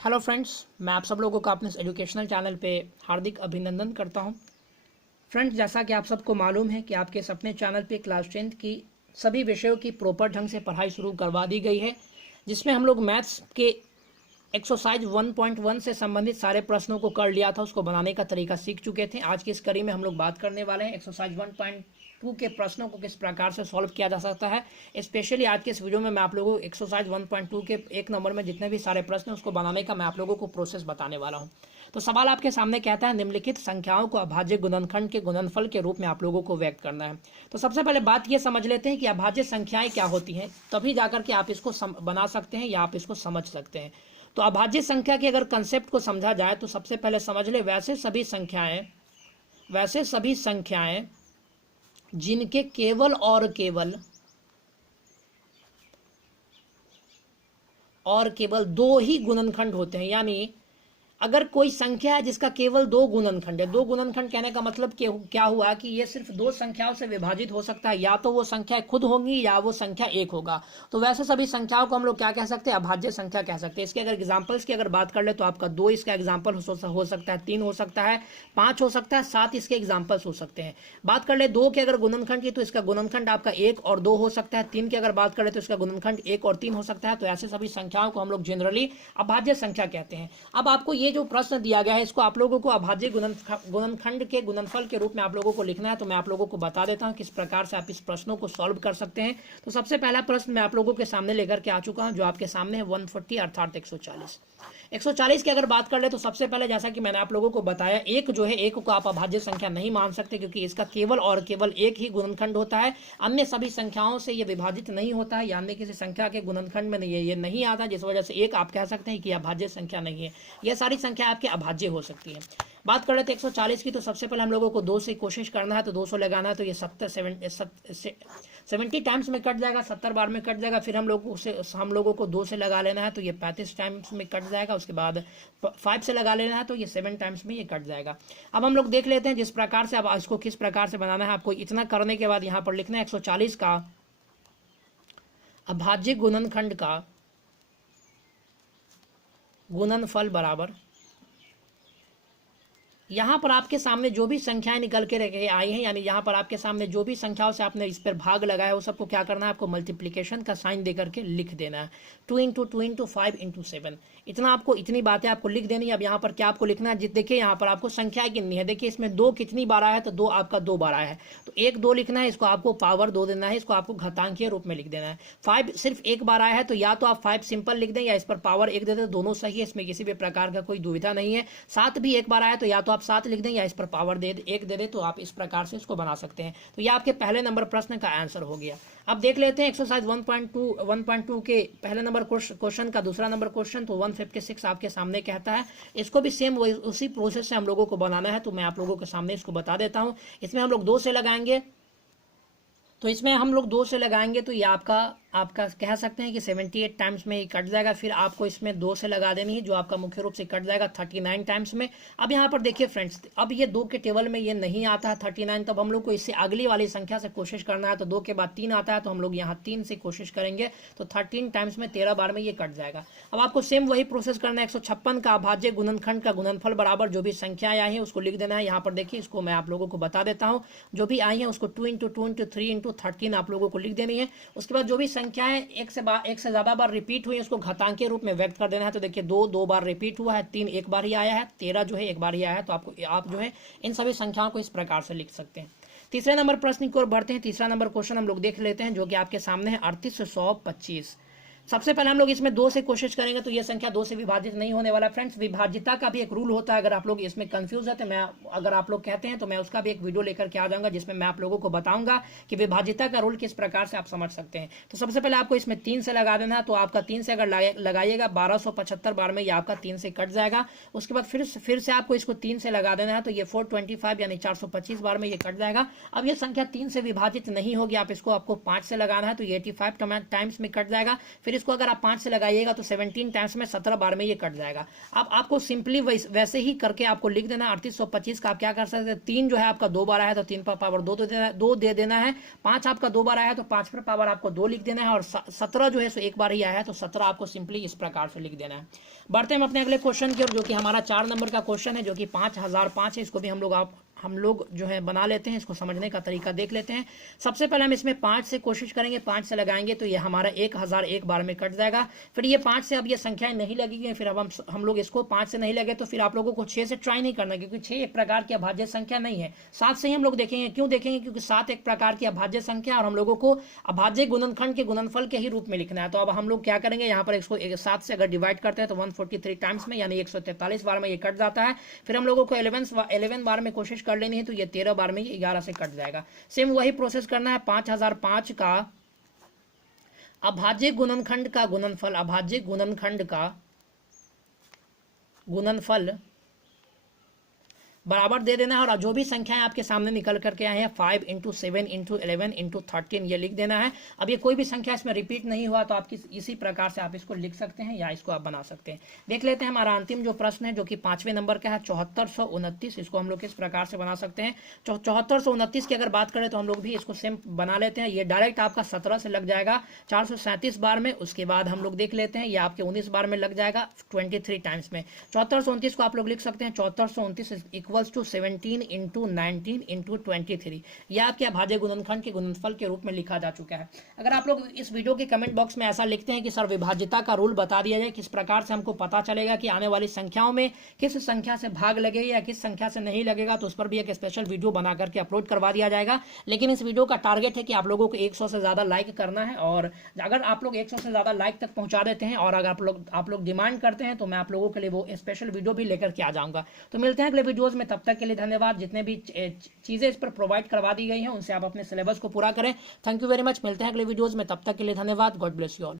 Hello friends, मैं आप सब लोगों का अपने इस एजुकेशनल चैनल पे हार्दिक अभिनंदन करता हूं। फ्रेंड्स, जैसा कि आप सबको मालूम है कि आपके इस अपने चैनल पे क्लास 10th की सभी विषयों की प्रॉपर ढंग से पढ़ाई शुरू करवा दी गई है, जिसमें हम लोग मैथ्स के एक्सरसाइज 1.1 से संबंधित सारे प्रश्नों को कर लिया था, उसको बनाने का तरीका सीख चुके थे। आज की इस कड़ी में हम लोग बात करने वाले हैं एक्सरसाइज 1.2 के प्रश्नों को किस प्रकार से सॉल्व किया जा सकता है। स्पेशली आज के इस वीडियो में मैं आप लोगों को एक्सरसाइज 1.2 के 1 नंबर में जितने भी सारे प्रश्न हैं उसको बनाने का मैं आप लोगों को प्रोसेस बताने वाला हूं। तो सवाल आपके सामने कहता है, निम्नलिखित संख्याओं को अभाज्य गुणनखंड के गुणनफल के रूप में आप लोगों को व्यक्त करना है। तो सबसे पहले बात यह समझ लेते हैं कि अभाज्य संख्याएं क्या होती हैं, तभी जाकर के आप इसको बना सकते हैं या आप इसको समझ सकते हैं। तो अभाज्य संख्या के अगर कंसेप्ट को समझा जाए तो सबसे पहले समझ ले, वैसे सभी संख्याएं जिनके केवल और केवल दो ही गुणनखंड होते हैं। यानी अगर कोई संख्या है जिसका केवल दो गुणनखंड है, दो गुणनखंड कहने का मतलब क्या हुआ कि ये सिर्फ दो संख्याओं से विभाजित हो सकता है, या तो वो संख्या खुद होंगी या वो संख्या एक होगा। तो वैसे सभी संख्याओं को हम लोग क्या कह सकते हैं, अभाज्य संख्या कह सकते हैं। इसके अगर एग्जांपल्स की अगर बात कर ले तो आपका 2 इसका एग्जांपल हो सकता है, 3 हो सकता है, 5 हो सकता है, 7 इसके एग्जांपल्स हो सकते हैं। बात कर ले 2 के अगर गुणनखंड की तो इसका गुणनखंड आपका 1 और 2 हो सकता है। 3 की अगर बात करें तो इसका गुणनखंड 1 और 3 हो सकता है। तो ऐसे सभी संख्याओं को हम लोग जनरली अभाज्य संख्या कहते हैं। अब आपको ये जो प्रश्न दिया गया है इसको आप लोगों को अभाज्य गुणनखंड के गुणनफल के रूप में आप लोगों को लिखना है। तो मैं आप लोगों को बता देता हूं किस प्रकार से आप इस प्रश्नों को सॉल्व कर सकते हैं। तो सबसे पहला प्रश्न मैं आप लोगों के सामने लेकर के आ चुका हूं, जो आपके सामने है 140 अर्थात 140 की अगर बात कर ले तो सबसे पहले जैसा कि मैंने आप लोगों को बताया, एक जो है, एक को आप अभाज्य संख्या नहीं मान सकते क्योंकि इसका केवल और केवल एक ही गुणनखंड होता है। अन्य सभी संख्याओं से ये विभाजित नहीं होता है, यानी किसी संख्या के गुणनखंड में ये नहीं आता, जिस वजह से एक आप कह सकते हैं कि अभाज्य संख्या नहीं है। यह सारी संख्या आपके अभाज्य हो सकती है। बात कर लेते 140 की, तो सबसे पहले हम लोगों को 2 से कोशिश करना है। तो 200 लगाना है तो ये 70 टाइम्स में कट जाएगा, 70 बार में कट जाएगा। फिर हम लोगों को 2 से लगा लेना है तो ये 35 टाइम्स में कट जाएगा। उसके बाद 5 से लगा लेना है तो ये 7 टाइम्स में ये कट जाएगा। अब हम लोग देख लेते हैं जिस प्रकार से, अब इसको किस प्रकार से बनाना है। आपको इतना करने के बाद यहाँ पर लिखना है 140 का अभाज्य गुणनखंड का गुणनफल बराबर, यहां पर आपके सामने जो भी संख्याएं निकल के आई हैं, यानी यहां पर आपके सामने जो भी संख्याओं से आपने इस पर भाग लगाया वो सबको क्या करना है, आपको मल्टीप्लिकेशन का साइन देकर के लिख देना है। 2 × 2 × 5 × 7, इतनी बातें आपको लिख देनी है। अब यहाँ पर क्या आपको लिखना है, देखिए यहाँ पर आपको संख्याएं गिननी है। देखिए इसमें 2 कितनी बार आया है, तो 2 आपका 2 बार आया है, तो 1 2 लिखना है, इसको आपको पावर 2 देना है, इसको आपको घातांकीय रूप में लिख देना है। 5 सिर्फ एक बार आया है तो या तो आप 5 सिंपल लिख दें या इस पर पावर 1 दे दें, दोनों सही है, इसमें किसी भी प्रकार का कोई दुविधा नहीं है। 7 भी एक बार आया तो या तो आप 7 लिख दें या इस पर पावर 1 दे दे, तो आप इस प्रकार से इसको बना सकते हैं। तो यह आपके पहले नंबर प्रश्न का आंसर हो गया। अब देख लेते हैं एक्सरसाइज 1.2 के पहले नंबर क्वेश्चन का दूसरा नंबर क्वेश्चन। तो 156 आपके सामने कहता है, इसको भी सेम उसी प्रोसेस से हम लोगों को बनाना है। तो मैं आप लोगों के सामने इसको बता देता हूं। इसमें हम लोग 2 से लगाएंगे, तो इसमें हम लोग 2 से लगाएंगे तो ये आपका कह सकते हैं कि 78 टाइम्स में ही कट जाएगा। फिर आपको इसमें 2 से लगा देनी है, जो आपका मुख्य रूप से कट जाएगा 39 टाइम्स में। अब यहाँ पर देखिए फ्रेंड्स, अब ये 2 के टेबल में ये नहीं आता है 39, तब हम लोग को इससे अगली वाली संख्या से कोशिश करना है। तो 2 के बाद 3 आता है, तो हम लोग यहाँ 3 से कोशिश करेंगे तो 13 टाइम्स में 13 बार में ये कट जाएगा। अब आपको सेम वही प्रोसेस करना है। 156 का अभाज्य गुणनखंड का गुणनफल बराबर, जो भी संख्याएं आई हैं उसको लिख देना है। यहाँ पर देखिए, इसको मैं आप लोगों को बता देता हूँ, जो भी आई है उसको 2 × 2 × 3 × 13 आप लोगों को लिख देनी है। उसके बाद जो भी संख्याएं एक से ज्यादा बार रिपीट हुई है उसको घातांकीय रूप में व्यक्त कर देना है। तो देखिए 2 बार रिपीट हुआ है, 3 एक बार ही आया है, 13 जो है एक बार ही आया है। तो आप जो है इन सभी संख्याओं को इस प्रकार से लिख सकते हैं। तीसरे नंबर प्रश्न की ओर बढ़ते हैं। तीसरा नंबर क्वेश्चन हम लोग देख लेते हैं, जो कि आपके सामने है 3825। सबसे पहले हम लोग इसमें 2 से कोशिश करेंगे तो यह संख्या 2 से विभाजित नहीं होने वाला। फ्रेंड्स, विभाज्यता का भी एक रूल होता है। अगर आप लोग इसमें कंफ्यूज है तो अगर आप लोग कहते हैं तो मैं उसका भी एक वीडियो लेकर के आ जाऊंगा, जिसमें मैं आप लोगों को बताऊंगा कि विभाज्यता का रूल किस प्रकार से आप समझ सकते हैं। तो सबसे पहले आपको इसमें 3 से लगा देना है। तो आपका 3 से अगर लगाइएगा 1275 बार में ये आपका 3 से कट जाएगा। उसके बाद फिर से आपको इसको 3 से लगा देना है, तो ये 425 यानी 425 बार में ये कट जाएगा। अब ये संख्या 3 से विभाजित नहीं होगी, आपको 5 से लगाना है तो ये 85 टाइम्स में कट जाएगा। फिर 25 को अगर आप 5 से लगाइएगा तो 17 टाइम्स में 17 बार में ये कट जाएगा। अब आपको सिंपली वैसे ही करके आपको लिख देना 3825 का आप क्या कर सकते हैं, 3 जो है आपका 2 बार आया है तो 3 पर पावर 2 दो दे देना है, 5 आपका 2 बार आया है तो 5 पर पावर आपको 2 लिख देना है, और 17 जो है सो एक बार ही आया है तो 17 आपको सिंपली इस प्रकार से लिख देना है। बढ़ते हैं अपने अगले क्वेश्चन की ओर, जो कि हमारा 4 नंबर का क्वेश्चन है, जो कि 5005 है। इसको भी हम लोग जो है बना लेते हैं, इसको समझने का तरीका देख लेते हैं। सबसे पहले हम इसमें 5 से कोशिश करेंगे, 5 से लगाएंगे तो ये हमारा 1001 बार में कट जाएगा। फिर ये 5 से अब ये संख्याएं नहीं लगेगी, फिर अब हम लोग इसको 5 से नहीं लगे तो फिर आप लोगों को 6 से ट्राई नहीं करना, क्योंकि 6 एक प्रकार की अभाज्य संख्या नहीं है। 7 से ही हम लोग देखेंगे। क्यों देखेंगे? क्योंकि 7 एक प्रकार की अभाज्य संख्या और हम लोगों को अभाज्य गुणनखंड के गुणनफल के ही रूप में लिखना है। तो अब हम लोग क्या करेंगे, यहाँ पर इसको 7 से अगर डिवाइड करते हैं तो 143 टाइम्स में यानी 143 बार में ये कट जाता है। फिर हम लोगों को 11 बार में कोशिश कर लेनी है तो ये 13 बार में 11 से कट जाएगा। सेम वही प्रोसेस करना है। 5005 का अभाज्य गुणनखंड का गुणनफल, अभाज्य गुणनखंड का गुणनफल बराबर दे देना है, और जो भी संख्याएं आपके सामने निकल करके आए हैं 5 × 7 × 11 × 13 ये लिख देना है। अब ये कोई भी संख्या इसमें रिपीट नहीं हुआ तो आपकी इसी प्रकार से आप इसको लिख सकते हैं या इसको आप बना सकते हैं। देख लेते हैं हमारा अंतिम जो प्रश्न है, जो कि 5वें नंबर का है, 7429। इसको हम लोग किस प्रकार से बना सकते हैं। 7429 की अगर बात करें तो हम लोग भी इसको सेम बना लेते हैं। ये डायरेक्ट आपका 17 से लग जाएगा 437 बार में। उसके बाद हम लोग देख लेते हैं ये आपके 19 बार में लग जाएगा 23 टाइम्स में। 7429 को आप लोग लिख सकते हैं 7429 इक्वल्स टू 17 × 19 × 23। यह आपके अभाज्य गुणनखंड के गुणनफल के रूप में लिखा जा चुका है। अगर आप लोग इस वीडियो के कमेंट बॉक्स में ऐसा लिखते हैं कि सर विभाज्यता का रूल बता दिया जाए, किस प्रकार से हमको पता चलेगा कि आने वाली संख्याओं में किस संख्या से भाग लगेगा या किस संख्या से नहीं लगेगा, तो उस पर भी एक स्पेशल वीडियो बना करके अपलोड करवा दिया जाएगा। लेकिन इस वीडियो का टारगेट है कि आप लोगों को 100 से ज्यादा लाइक करना है, और अगर आप लोग 100 से ज्यादा लाइक तक पहुंचा देते हैं और अगर आप लोग डिमांड करते हैं तो मैं आप लोगों के लिए वो स्पेशल वीडियो भी लेकर के आ जाऊंगा। तो मिलते हैं अगले वीडियोज में, तब तक के लिए धन्यवाद। जितने भी चीजें इस पर प्रोवाइड करवा दी गई हैं उनसे आप अपने सिलेबस को पूरा करें। Thank you very much. मिलते हैं अगले वीडियोज में, तब तक के लिए धन्यवाद। God bless you all.